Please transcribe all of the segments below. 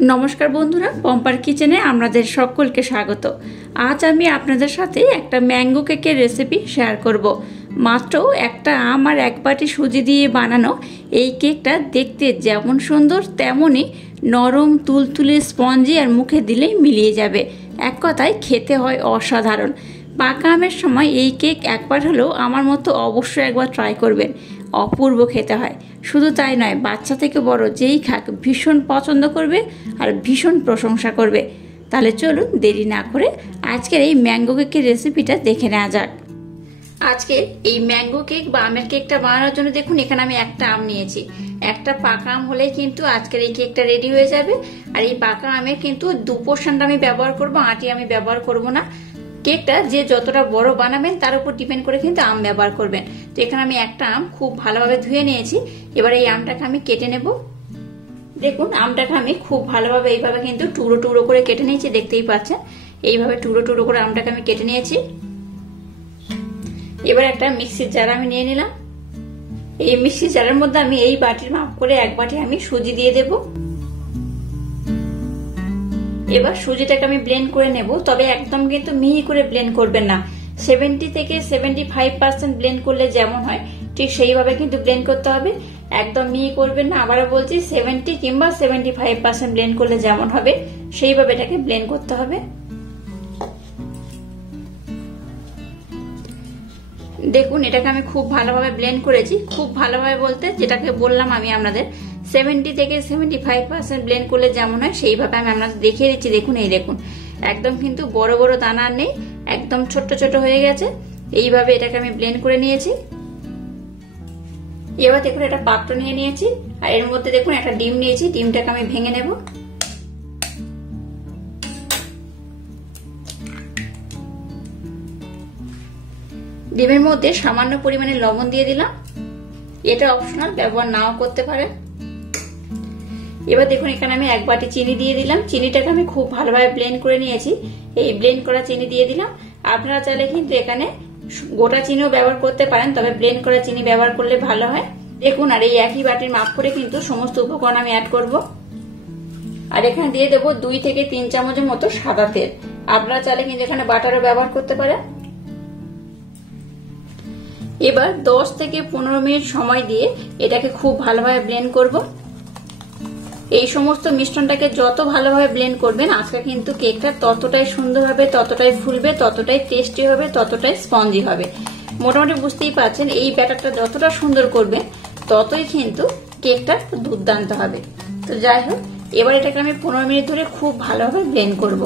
নমস্কার বন্ধুরা, পম্পার কিচেনে আপনাদের সকলকে স্বাগত। আজ আমি আপনাদের সাথে একটা ম্যাঙ্গো কেকের রেসিপি শেয়ার করব। মাত্র একটা আম আর এক বাটি সুজি দিয়ে বানানো এই কেকটা দেখতে যেমন সুন্দর তেমনই নরম, তুলতুলে, স্পঞ্জি আর মুখে দিলেই মিলিয়ে যাবে। এক কথায় খেতে হয় অসাধারণ। পাকা আমের সময় এই কেক একবার হলেও আমার মতো অবশ্যই একবার ট্রাই করবেন। অপূর্ব খেতে হয়। শুধু তাই নয়, বাচ্চা থেকে বড় যেই খাক ভীষণ পছন্দ করবে আর ভীষণ প্রশংসা করবে। তাহলে চলুন দেরি না করে আজকের এই ম্যাঙ্গো কেকের রেসিপিটা দেখে নেওয়া যাক। আজকে এই ম্যাঙ্গো কেক বা আমের কেকটা বানানোর জন্য দেখুন এখানে আমি একটা আম নিয়েছি। একটা পাকা আম হলেই কিন্তু আজকের এই কেকটা রেডি হয়ে যাবে। আর এই পাকা আমের কিন্তু 2% আমি ব্যবহার করব, আটি আমি ব্যবহার করব না। কেকটা যে যতটা বড় বানাবেন তার উপর ডিপেন্ড করে কিন্তু আম ব্যবহার করবেন। তো এখানে আমি একটা আম খুব ভালোভাবে ধুয়ে নিয়েছি। এবার এই আমটাকে আমি কেটে নেব। দেখুন আমটাকে আমি খুব ভালোভাবে এইভাবে কিন্তু টুকরো টুকরো করে কেটে নিয়েছি, দেখতেই পাচ্ছেন। এইভাবে টুকরো টুকরো করে আমটাকে আমি কেটে নিয়েছি। এবার একটা মিক্সির জার আমি নিয়ে নিলাম। এই মিক্সির জারের মধ্যে আমি এই বাটির মাপ করে এক বাটি আমি সুজি দিয়ে দেব। এবার সুজিটাকে আমি ব্লেন্ড করে নেব, তবে একদম কিন্তু মিহি করে ব্লেন্ড করবেন না। 70 থেকে 75% ব্লেন্ড করলে যেমন হয় ঠিক সেইভাবে কিন্তু ব্লেন্ড করতে হবে। একদম মিহি করবেন না। আবারও বলছি, 70 কিংবা 75% ব্লেন্ড করলে যেমন হবে সেইভাবে এটাকে ব্লেন্ড করতে হবে। দেখুন এটাকে আমি খুব ভালোভাবে ব্লেন্ড করেছি। খুব ভালোভাবে বলতে যেটাকে বললাম আমি আপনাদের 70 থেকে 75% ব্লেন্ড করলে যেমন হয় সেইভাবে আমি আপনাদের দেখিয়ে দিচ্ছি। দেখুন এই দেখুন একদম কিন্তু বড় বড় দানা নেই, একদম ছোট ছোট হয়ে গেছে। এইভাবে এটাকে আমি ব্লেন্ড করে নিয়েছি। এবার দেখুন একটা পাত্র নিয়ে নিয়েছি আর এর মধ্যে দেখুন একটা ডিম নিয়েছি। ডিমটাকে আমি ভেঙে নেব। ডিমের মধ্যে সামান্য পরিমাণে লবণ দিয়ে দিলাম। এটা অপশনাল, ব্যবহার নাও করতে পারেন। এবার দেখুন এখানে আমি এক বাটি চিনি দিয়ে দিলাম। চিনিটাকে আমি খুব ভালোভাবে ব্লেন্ড করে নিয়েছি। এই ব্লেন্ড করা চিনি দিয়ে দিলাম। আপনারা চাইলে কিন্তু এখানে গোটা চিনিও ব্যবহার করতে পারেন, তবে ব্লেন্ড করা চিনি ব্যবহার করলে ভালো হয়। দেখুন আর এই একই বাটির মাপ করে কিন্তু সমস্ত উপকরণ আমি অ্যাড করব। আর এখানে দিয়ে দেবো 2 থেকে 3 চামচের মতো সাদা তেল। আপনারা চাইলে কিন্তু এখানে বাটারও ব্যবহার করতে পারেন। এবার 10 থেকে 15 মিনিট সময় দিয়ে এটাকে খুব ভালোভাবে ব্লেন্ড করব। এই সমস্ত মিশ্রণটাকে যত ভালোভাবে ব্লেন্ড করবেন আজকে কিন্তু কেকটা ততটাই সুন্দর হবে, ততটাই ফুলবে, ততটাই টেস্টি হবে, ততটাই স্পঞ্জি হবে। মোটামুটি বুঝতেই পারছেন এই ব্যাটারটা যতটা সুন্দর করবেন ততই কিন্তু কেকটা দুর্দান্ত হবে। তো যাই হোক, এবার এটাকে আমি 15 মিনিট ধরে খুব ভালোভাবে ব্লেন্ড করব।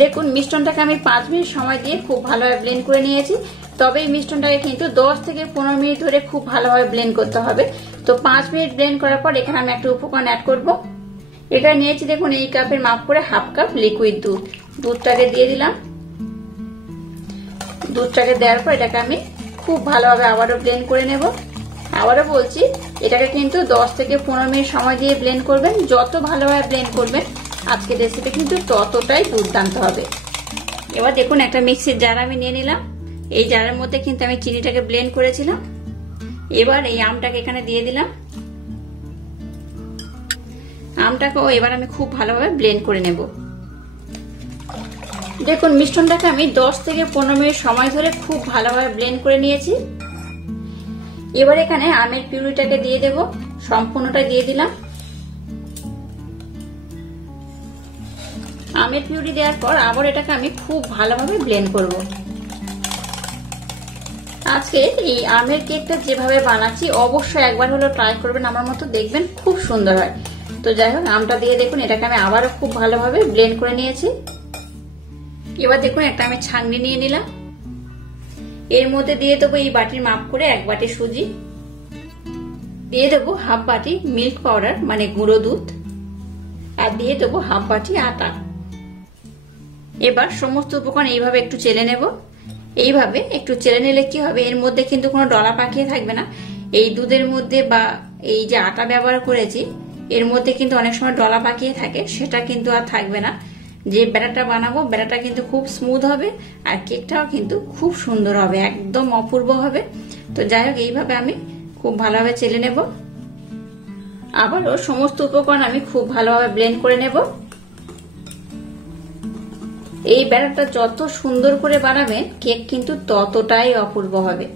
দেখুন মিশ্রণটাকে আমি 5 মিনিট সময় দিয়ে খুব ভালোভাবে ব্লেন্ড করে নিয়েছি। তবে এই মিশ্রণটাকে কিন্তু 10 থেকে 15 মিনিট ধরে খুব ভালোভাবে ব্লেন্ড করতে হবে। তো 5 মিনিট ব্লেন্ড করার পর এখানে আমি একটা উপকরণ অ্যাড করব। এখানে নিয়েছি দেখুন এই কাপের মাপ করে হাফ কাপ লিকুইড দুধ। দুধটাকে দিয়ে দিলাম। দুধটাকে দেওয়ার পর এটাকে আমি খুব ভালোভাবে আবারও ব্লেন্ড করে নেব। আবারও বলছি, এটাকে কিন্তু 10 থেকে 15 মিনিট সময় দিয়ে ব্লেন্ড করবেন। যত ভালোভাবে ব্লেন্ড করবেন আজকের রেসিপি কিন্তু ততটাই দুর্দান্ত হবে। এবার দেখুন একটা মিক্সির জার আমি নিয়ে নিলাম। এই জারের মধ্যে কিন্তু আমি চিনিটাকে ব্লেন্ড করেছিলাম। এবার এই আমটাকে এখানে দিয়ে দিলাম। আমটাকেও এবার আমি খুব ভালোভাবে ব্লেন্ড করে নেব। দেখুন মিশ্রণটাকে আমি 10 থেকে 15 মিনিট সময় ধরে খুব ভালোভাবে ব্লেন্ড করে নিয়েছি। এবার এখানে আমের পিউরিটাকে দিয়ে দেব। সম্পূর্ণটা দিয়ে দিলাম। আমের পিউরি দেওয়ার পর আবার এটাকে আমি খুব ভালোভাবে ব্লেন্ড করব। আজকে এই আমের কেকটা যেভাবে বানাচ্ছি অবশ্যই একবার হলো ট্রাই করবেন, আমার মতো দেখবেন খুব সুন্দর হয়। তো যাই হোক, আমটা দিয়ে দেখুন এটাকে আমি আবারও খুব ভালোভাবে ব্লেন্ড করে নিয়েছি। এবার দেখুন একটা আমি ছাঁকনি নিয়ে নিলাম। এর মধ্যে দিয়ে দেবো এই বাটির মাপ করে এক বাটি সুজি, দিয়ে দেবো হাফ বাটি মিল্ক পাউডার মানে গুঁড়ো দুধ, আর দিয়ে দেবো হাফ বাটি আটা। এবার সমস্ত উপকরণ এইভাবে একটু চেলে নেব। এইভাবে একটু চেলে নিলে কি হবে, এর মধ্যে কিন্তু কোনো ডলা পাকিয়ে থাকবে না। এই দুধের মধ্যে বা এই যে আটা ব্যবহার করেছি এর মধ্যে কিন্তু অনেক সময় ডলা পাকিয়ে থাকে, সেটা কিন্তু আর থাকবে না। যে ব্যাটারটা বানাবো ব্যাটারটা কিন্তু খুব স্মুথ হবে আর কেকটাও কিন্তু খুব সুন্দর হবে, একদম অপূর্ব হবে। তো যাই হোক, এইভাবে আমি খুব ভালোভাবে চেলে নেব। আবারও সমস্ত উপকরণ আমি খুব ভালোভাবে ব্লেন্ড করে নেব। এই ব্যাটারটা যত সুন্দর করে বানাবেন কেক কিন্তু ততটাই অপূর্ব হবে।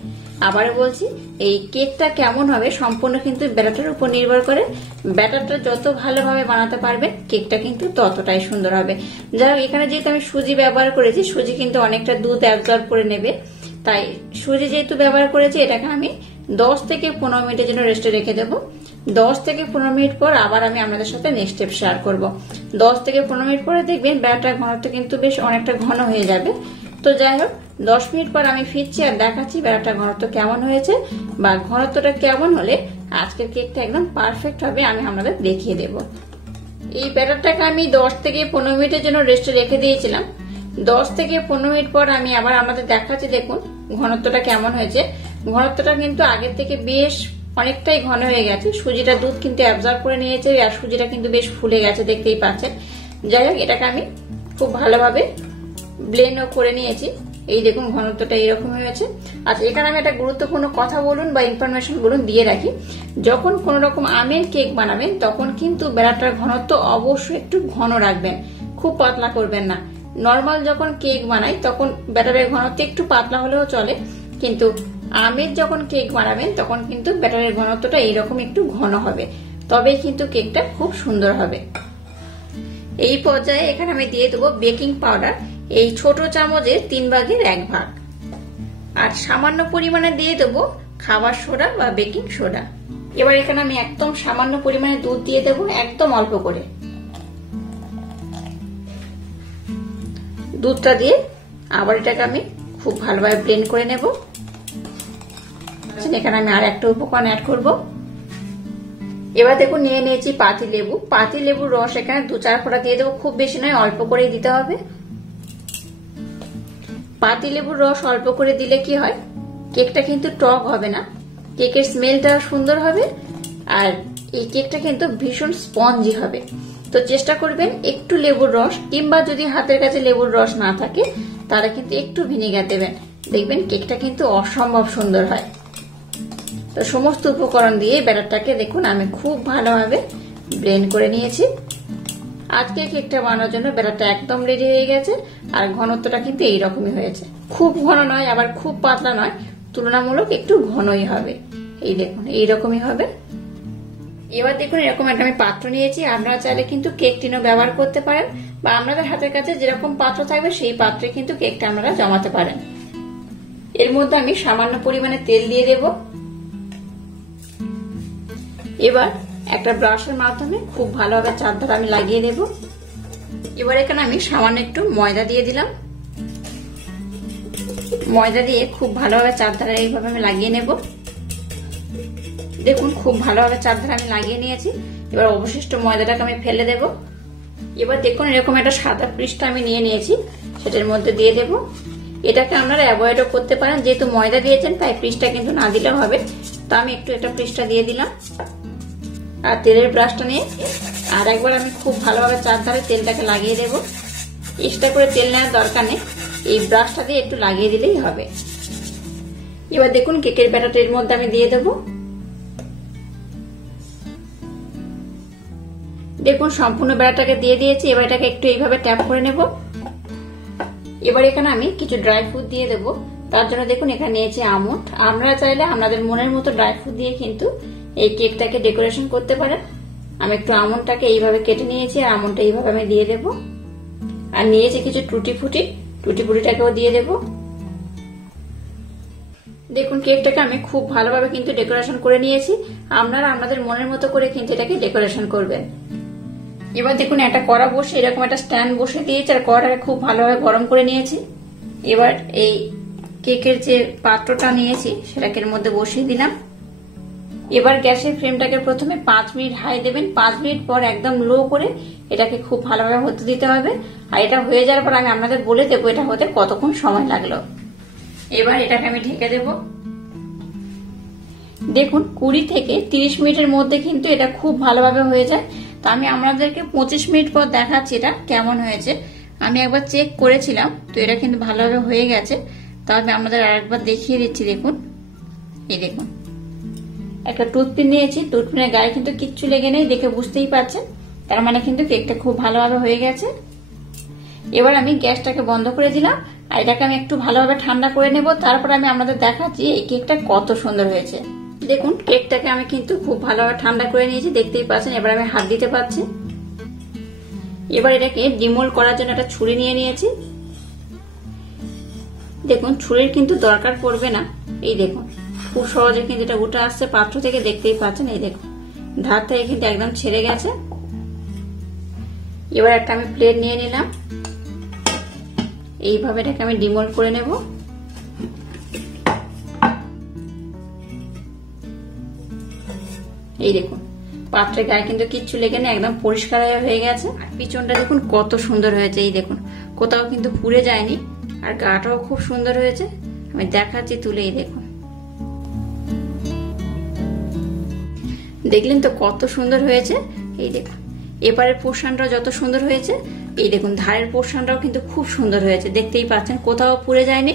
আবারও বলছি, এই কেকটা কেমন হবে সম্পূর্ণ কিন্তু ব্যাটারটার উপর নির্ভর করে। ব্যাটারটা যত ভালোভাবে বানাতে পারবেন কেকটা কিন্তু ততটাই সুন্দর হবে। যাই হোক, এখানে যেহেতু আমি সুজি ব্যবহার করেছি, সুজি কিন্তু অনেকটা দুধ অ্যাবজর্ব করে নেবে, তাই সুজি যেহেতু ব্যবহার করেছি এটাকে আমি 10 থেকে 15 মিনিটের জন্য রেস্টে রেখে দেবো। 10 থেকে 15 মিনিট পর আবার আমি আপনাদের সাথে নেক্সট স্টেপ শেয়ার করব। 10 থেকে 15 মিনিট পরে দেখবেন ব্যাটার ঘনত্ব কিন্তু বেশ অনেকটা ঘন হয়ে যাবে। তো যাই হোক, 10 মিনিট পর আমি ফিরছি আর দেখাচ্ছি ব্যাটার ঘনত্ব কেমন হয়েছে বা ঘনত্বটা কেমন হলে আজকের কেকটা একদম পারফেক্ট হবে আমি আপনাদের দেখিয়ে দেব। এই ব্যাটারটাকে আমি 10 থেকে 15 মিনিটের জন্য রেস্টে রেখে দিয়েছিলাম। 10 থেকে 15 মিনিট পর আমি আবার আপনাদের দেখাচ্ছি, দেখুন ঘনত্বটা কেমন হয়েছে। ঘনত্বটা কিন্তু আগের থেকে বেশ অনেকটাই ঘন হয়ে গেছে। সুজিটা দুধ কিন্তু অ্যাবজর্ব করে নিয়েছে আর সুজিটা কিন্তু বেশ ফুলে গেছে, দেখতেই পাচ্ছেন। যাই হোক, এটাকে আমি খুব ভালোভাবে ব্লেন্ডও করে নিয়েছি। এই দেখুন ঘনত্বটা এইরকম হয়েছে। আচ্ছা, এখানে আমি একটা গুরুত্বপূর্ণ কথা বলুন বা ইনফরমেশন বলুন দিয়ে রাখি, যখন কোন রকম আমের কেক বানাবেন তখন কিন্তু ব্যাটারটার ঘনত্ব অবশ্যই একটু ঘন রাখবেন, খুব পাতলা করবেন না। নর্মাল যখন কেক বানাই তখন ব্যাটারের ঘনত্ব একটু পাতলা হলেও চলে, কিন্তু আমের যখন কেক বানাবেন তখন কিন্তু ব্যাটারের ঘনত্বটা এইরকম একটু ঘন হবে, তবেই কিন্তু কেকটা খুব সুন্দর হবে। এই পর্যায়ে এখানে আমি দিয়ে দেবো বেকিং পাউডার, এই ছোট চামচের 3 ভাগের 1 ভাগ, আর সামান্য পরিমাণে দিয়ে দেবো খাবার সোডা বা বেকিং সোডা। এবার এখানে আমি একদম সামান্য পরিমাণে দুধ দিয়ে দেবো, একদম অল্প করে। দুধটা দিয়ে আবার এটাকে আমি খুব ভালোভাবে ব্লেন্ড করে নেব। এখানে আমি আর একটা উপকরণ অ্যাড করব। এবার দেখুন নিয়ে নিয়েছি পাতি লেবু। পাতি লেবুর রস এখানে 2-4 ফোঁটা দিয়ে দেবো, খুব বেশি নয়, অল্প করেই দিতে হবে। পাতি লেবুর রস অল্প করে দিলে কি হয়, কেকটা কিন্তু টক হবে না, কেকের স্মেলটা সুন্দর হবে আর এই কেকটা কিন্তু ভীষণ স্পঞ্জি হবে। তো চেষ্টা করবেন একটু লেবুর রস, কিংবা যদি হাতের কাছে লেবুর রস না থাকে তাহলে কিন্তু একটু ভিনেগার দেবেন, দেখবেন কেকটা কিন্তু অসম্ভব সুন্দর হয়। তো সমস্ত উপকরণ দিয়ে ব্যাটারটাকে দেখুন আমি খুব ভালোভাবে ব্লেন্ড করে নিয়েছি। আজকে কেকটা বানানোর জন্য ব্যাটারটা একদম রেডি হয়ে গেছে আর ঘনত্বটা কিন্তু এইরকমই হয়েছে, খুব ঘন নয় আবার খুব পাতলা নয়, তুলনামূলক একটু ঘনই হবে। এই দেখুন এইরকমই হবে। এবার দেখুন এরকম একটা আমি পাত্র নিয়েছি, আপনারা চাইলে কিন্তু কেক টিনও ব্যবহার করতে পারেন বা আপনাদের হাতের কাছে যেরকম পাত্র থাকবে সেই পাত্রে কিন্তু কেকটা আপনারা জমাতে পারেন। এর মধ্যে আমি সামান্য পরিমাণে তেল দিয়ে দেব। এবার একটা ব্রাশের মাধ্যমে খুব ভালোভাবে চারধারে আমি লাগিয়ে দেব। এবার এখানে আমি সামান্য একটু ময়দা দিয়ে দিলাম। ময়দা দিয়ে খুব ভালোভাবে চারধারে এইভাবে আমি লাগিয়ে নেব। দেখুন খুব ভালোভাবে চারধারে আমি লাগিয়ে নিয়েছি। এবার অবশিষ্ট ময়দাটাকে আমি ফেলে দেব। এবার দেখুন এরকম একটা সাদা পৃষ্ঠা আমি নিয়ে নিয়েছি, সেটার মধ্যে দিয়ে দেব। এটাকে আপনারা অ্যাভয়েডও করতে পারেন, যেহেতু ময়দা দিয়েছেন তাই পৃষ্ঠা কিন্তু না দিলেও হবে। তো আমি একটু একটা পৃষ্ঠা দিয়ে দিলাম আর তেলের ব্রাশটা নিয়ে আর একবার আমি খুব ভালোভাবে চারধারে তেলটাকে লাগিয়ে দেব। এক্সট্রা করে তেল নেওয়ার দরকার নেই, এই ব্রাশটা দিয়ে একটু লাগিয়ে দিলেই হবে। এবার দেখুন কেকের ব্যাটারটা এর মধ্যে আমি দিয়ে দেব। দেখুন সম্পূর্ণ ব্যাটারটাকে দিয়ে দিয়েছি। এবার এটাকে একটু এইভাবে ট্যাপ করে নেব। এবার এখানে আমি কিছু ড্রাই ফ্রুট দিয়ে দেবো। তার জন্য দেখুন এখানে নিয়েছি আমন্ড। আপনারা চাইলে আপনাদের মনের মতো ড্রাই ফ্রুট দিয়ে কিন্তু এই কেকটাকে ডেকোরেশন করতে পারেন। আমি একটু আমন্ডটাকে এইভাবে কেটে নিয়েছি আর আমন্ডটা এইভাবে আমি দিয়ে দেব। আর নিয়েছি কিছু টুটি ফুটিটাকেও দিয়ে দেব। দেখুন কেকটাকে আমি খুব ভালোভাবে কিন্তু ডেকোরেশন করে নিয়েছি। আপনারা আপনাদের মনের মতো করে কিন্তু এটাকে ডেকোরেশন করবেন। এবার দেখুন একটা কড়া বসে এরকম একটা স্ট্যান্ড বসে দিয়েছি আর কড়াটাকে খুব ভালোভাবে গরম করে নিয়েছি। এবার এই কেকের যে পাত্রটা নিয়েছি সেটাকে এর মধ্যে বসিয়ে দিলাম। এবার গ্যাসের ফ্লেমটাকে প্রথমে 5 মিনিট হাই দেবেন, 5 মিনিট পর একদম লো করে এটাকে খুব ভালোভাবে হতে দিতে হবে। আর এটা হয়ে যাওয়ার পর আমি আপনাদের বলে দেবো এটা হতে কতক্ষণ সময় লাগলো। এবার এটাকে আমি ঢেকে দেব। দেখুন 20 থেকে 30 মিনিটের মধ্যে কিন্তু এটা খুব ভালোভাবে হয়ে যায়। তো আমি আপনাদেরকে 25 মিনিট পর দেখাচ্ছি এটা কেমন হয়েছে। আমি একবার চেক করেছিলাম, তো এটা কিন্তু ভালোভাবে হয়ে গেছে। তো আমি আপনাদের আরেকবার দেখিয়ে দিচ্ছি। দেখুন এই দেখুন একটা টুথপিন নিয়েছি, টুথপিনের গায়ে কিন্তু কিচ্ছু লেগে নেই, দেখে বুঝতেই পারছেন। তার মানে কিন্তু কেকটা খুব ভালোভাবে হয়ে গেছে। এবার আমি গ্যাসটাকে বন্ধ করে দিলাম আর এটাকে আমি একটু ভালোভাবে ঠান্ডা করে নেব। তারপর আমি আপনাদের দেখাচ্ছি এই কেকটা কত সুন্দর হয়েছে। দেখুন কেকটাকে আমি কিন্তু খুব ভালোভাবে ঠান্ডা করে নিয়েছি, দেখতেই পাচ্ছেন। এবার আমি হাত দিতে পারছি। এবার এটাকে ডিমোল্ড করার জন্য একটা ছুরি নিয়ে নিয়েছি। দেখুন ছুরির কিন্তু দরকার পড়বে না, এই দেখুন খুব সহজে কিন্তু এটা উঠে আসছে পাত্র থেকে, দেখতেই পাচ্ছেন। এই দেখুন ধার থেকে কিন্তু একদম ছেড়ে গেছে। এবার একটা আমি প্লেট নিয়ে নিলাম, এইভাবে এটাকে আমি ডিমোল্ড করে নেব। এই দেখুন পাত্রের গায়ে কিন্তু কিচ্ছু লেগে নেই, একদম পরিষ্কার হয়ে গেছে। আর পিছনটা দেখুন কত সুন্দর হয়েছে, এই দেখুন কোথাও কিন্তু পুড়ে যায়নি আর গাটাও খুব সুন্দর হয়েছে। আমি দেখাচ্ছি তুলে, এই দেখুন দেখলেন তো কত সুন্দর হয়েছে। এই দেখুন এবারের পোর্শনটাও যত সুন্দর হয়েছে, এই দেখুন ধারের পোর্শনটাও কিন্তু খুব সুন্দর হয়েছে, দেখতেই পাচ্ছেন কোথাও পুড়ে যায়নি,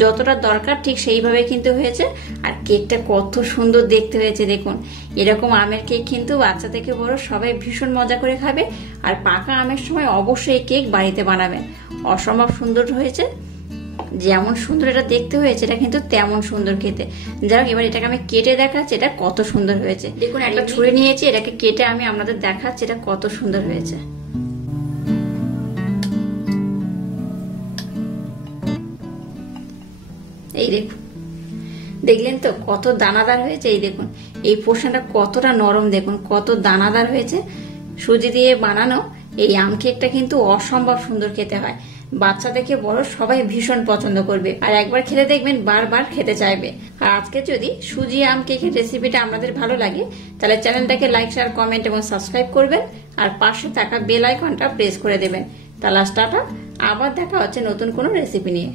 যতটা দরকার ঠিক সেইভাবে কিন্তু হয়েছে। আর কেকটা কত সুন্দর দেখতে হয়েছে দেখুন। এরকম আমের কেক কিন্তু বাচ্চা থেকে বড় সবাই ভীষণ মজা করে খাবে। আর পাকা আমের সময় অবশ্যই কেক বাড়িতে বানাবেন, অসম্ভব সুন্দর হয়েছে। যেমন সুন্দর এটা দেখতে হয়েছে এটা কিন্তু তেমন সুন্দর খেতে। যাই হোক এবার এটাকে আমি কেটে দেখাচ্ছি এটা কত সুন্দর হয়েছে। দেখুন একটা ছুরি নিয়েছি, এটাকে কেটে আমি আপনাদের দেখাচ্ছি এটা কত সুন্দর হয়েছে। এই দেখুন দেখলেন তো কত দানাদার হয়েছে। এই দেখুন এই পোর্শনটা কতটা নরম, দেখুন কত দানাদার হয়েছে। সুজি দিয়ে বানানো এই আম কেকটা কিন্তু অসম্ভব সুন্দর খেতে হয়, বাচ্চা থেকে বড় সবাই ভীষণ পছন্দ করবে। আর একবার খেলে দেখবেন বারবার খেতে চাইবে। আর আজকে যদি সুজি আম কেকের রেসিপিটা আপনাদের ভালো লাগে তাহলে চ্যানেলটাকে লাইক, শেয়ার, কমেন্ট এবং সাবস্ক্রাইব করবেন। আর পাশে থাকা বেল আইকনটা প্রেস করে দেবেন। তাহলে টাটা, আবার দেখা হচ্ছে নতুন কোনো রেসিপি নিয়ে।